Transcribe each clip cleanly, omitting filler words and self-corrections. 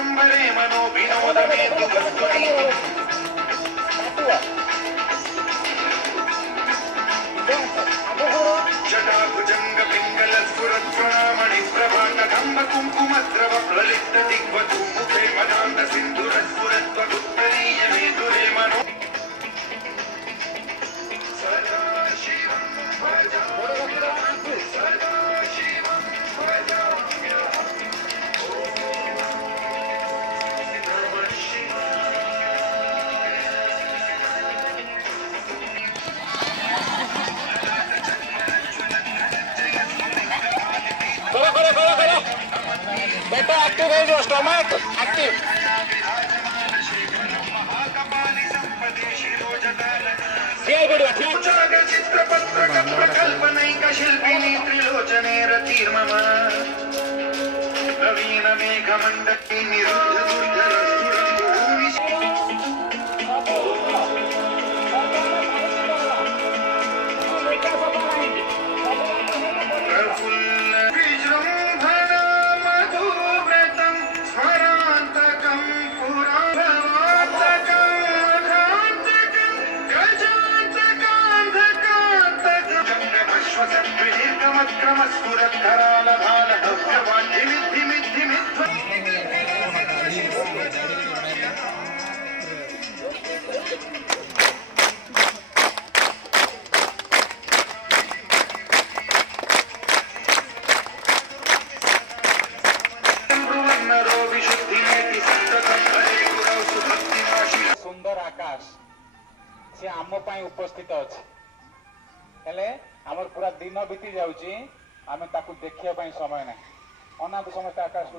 विडम्बरे मनो विनोदमे तु वस्तुनि जटाभुजंग पिंगल स्फुरत्वरामणि प्रभात धम्म कुंकुमद्रव प्रलिप्त दिग्वधू मुखे मदान्त सिंधुर स्फुरत्वगुत्तरीय मेतुरे मनो सदा शिवं भजामि सदा शिवं भजाम्यहम् बेटा एक्टिव है जो स्टोमक एक्टिव चित्रपत्रकल्पनैक शिल्पिनी त्रिलोचने रतिर्मम नवीन मेघमण्डली निरुद्ध दुर्धर सुंदर आकाश से आम उपस्थित अच्छे पूरा दिन बीती जाऊँगी आम ताकू देखा समय ना अनाथ समस्त आकाश को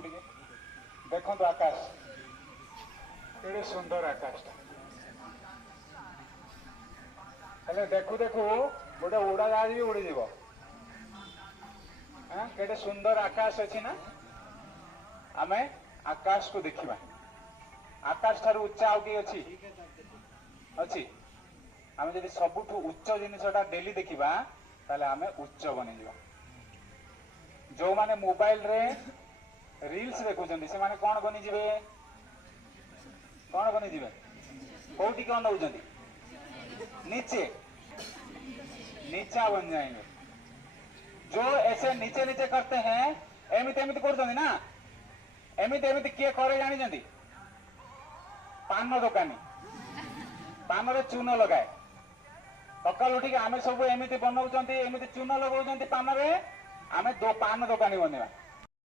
देखो आकाश केड़े सुंदर आकाश देखू देखू गोटे उड़ाजाहाज भी उड़ीज केड़े सुंदर आकाश अच्छी ना आम आकाश को देखा आकाश ठारू उच्चा आउ कि अच्छी अच्छी आम जब सबुठू उच्च जिनसा डेली देखा ताले आम उच्च बनी जा जो माने मोबाइल रे रील्स देखुं से माने कौन बनीजे कौन बनीजे कौटी कौन नौ नीचे नीचा बन जाएंगे जो ऐसे नीचे नीचे करते हैं एमती एमती कर ना एमती एमती किए करे जानी पान दुकानी पान रे चून लगाए सकाल उठिक आम सब एमती बनाऊँ एमती चून लगा पान रे आम पान दुकानी बनवा